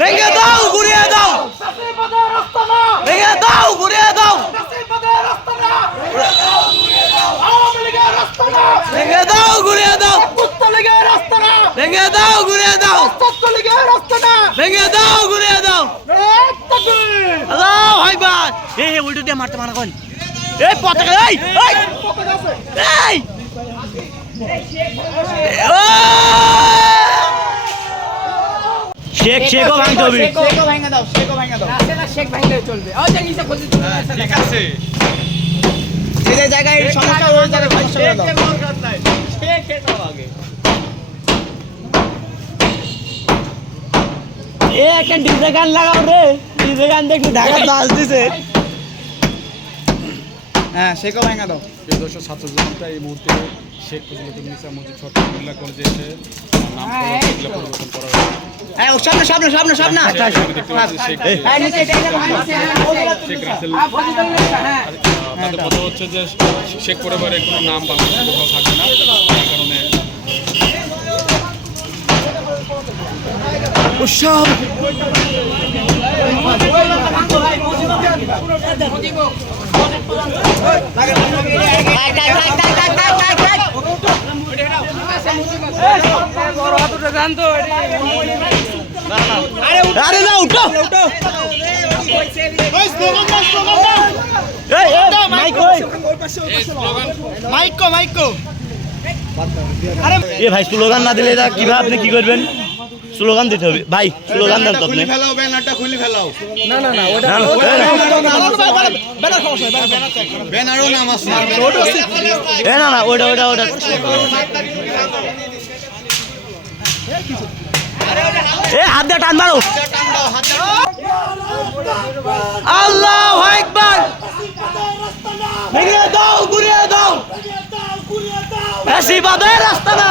ভেঙে দাও ঘুরিয়ে দাও। ভেঙে দাও ঘুরিয়ে দাও। ভেঙে দাও ঘুরিয়ে দাও। ভেঙে দাও ঘুরিয়ে দাও। ভেঙে দাও ঘুরিয়ে দাও। আল্লাহ ভাইবার এই এই, উল্টো দিয়ে মারতে মানা কোন এই পতাকা এই এই। এই। শেখ শেখও ভাঙতে হবে শেকও দাও শেকও ভাঙা দাও। রাতে না চলবে। ওই যে নিচে ঠিক আছে। যে জায়গায় জায়গায় সমস্যা এ একটা ডিজে গান লাগাও রে। ডিজে গান দেখি ঢাকা দাস দিছে। হ্যাঁ সেকো ভাঙা দাও। প্রিয় দর্শক ছাত্র জনতা এই মুহূর্তে শেখ ফজিলুদ্দিন নিসা মসজিদ মহিলা কলেজে এসে নাম পরিবর্তন করা হয়েছে। হ্যাঁ ও সামনে সামনে সামনে সামনে। শেখ হ্যাঁ এটা রাসেল তাদের কথা হচ্ছে যে শেখ পরিবারে কোনো নাম বাংলাদেশে কোথাও থাকবে না। কারণে উৎসব আরে না উঠো। উঠো এ ভাই স্লোগান না দিলে এটা কীভাবে আপনি কি করবেন? স্লোগান দিতে হবে ভাই স্লোগান দেন তো আপনি ফেলাও ব্যানারটা খুলে ফেলাও না, না, না। ব্যানারও নাম আছে এ না না ওটা ওটা ওটা এ হাত দিয়ে টান মারো আল্লাহ একবার ভেঙে দাও ঘুরিয়ে দাও বেশিবাদের রাস্তা না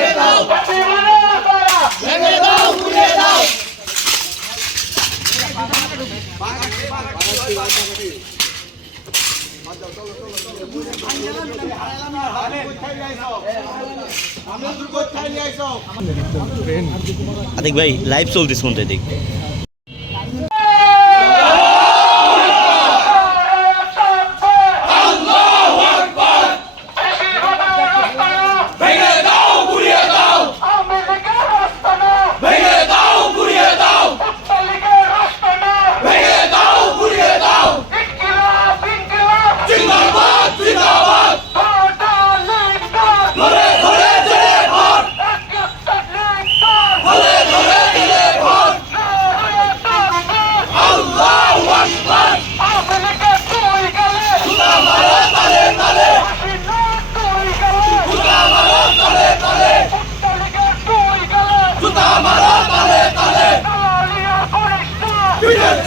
আচ্ছা, আচ্ছা। আদিক ভাই লাইভ চলতিস কোন দিক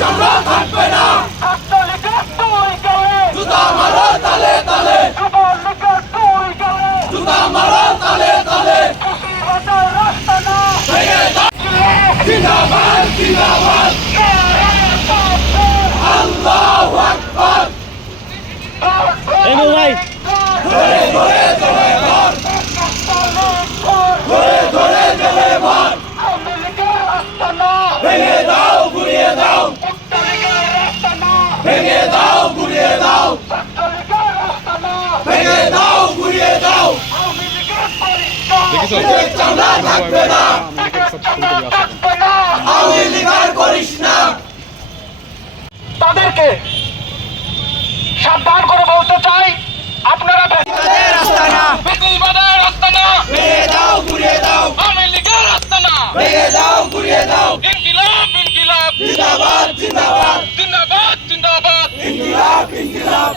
চামড়া থাকবে না জুতা মারো তালে তালে জুতা মারো তালে তালে জিন্দাবাদ জিন্দাবাদ আল্লাহু আকবার এগো ভাই। তাদেরকে সাবধান করে বলতে চাই আপনারা রাস্তা না বেকুলবাদ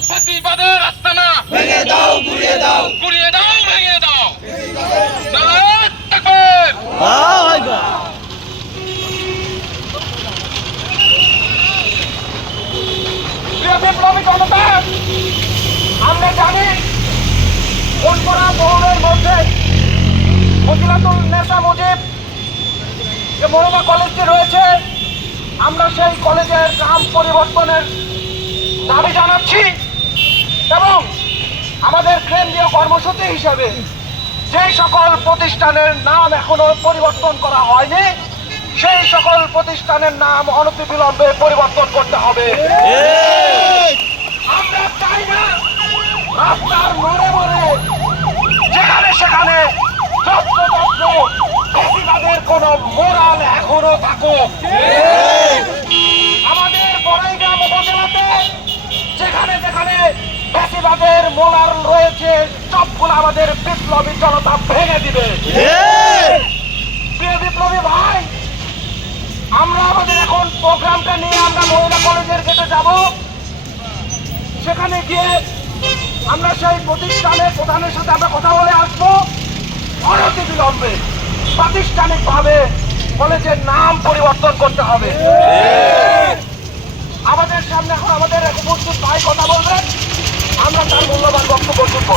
প্রতিবাদের আস্তানা ভেঙে দাও গুড়িয়ে দাও গুড়িয়ে দাও ভেঙে দাও নারায়ণ তাকবীর! প্রিয় বিপ্লবী জনতা আমরা জানি কোনপাড়া শহরের মধ্যে ফজিলাতুল নেতা মুজিব যে মহিলা কলেজটি রয়েছে, আমরা সেই কলেজের নাম পরিবর্তনের দাবি জানাচ্ছি এবং আমাদের কেন্দ্রীয় কর্মসূচি হিসাবে যে সকল প্রতিষ্ঠানের নাম এখনও পরিবর্তন করা হয়নি, সেই সকল প্রতিষ্ঠানের নাম অনতিবিলম্বে পরিবর্তন করতে হবে আমরা চাই না রাস্তার মোড়ে মোড়ে যেখানে সেখানে যত্রতত্র কোন মোরাল এখনও থাকুক আমাদের বড়াইগ্রাম উপজেলাতে যেখানে যেখানে ফ্যাসিবাদের মোরাল রয়েছে, সবগুলো আমাদের বিপ্লবী জনতা ভেঙে দিবে। প্রিয় বিপ্লবী ভাই, আমরা আমাদের এখন প্রোগ্রামটা নিয়ে আমরা মহিলা কলেজের গেটে যাব। সেখানে গিয়ে আমরা সেই প্রতিষ্ঠানের প্রধানের সাথে আমরা কথা বলে আসব। অনতি বিলম্বে। প্রাতিষ্ঠানিকভাবে কলেজের নাম পরিবর্তন করতে হবে। আমাদের সামনে এখন আমাদের এক উপস্থিত ভাই কথা বলবেন। আমরা তার মূল্যবান বক্তব্য শুনব।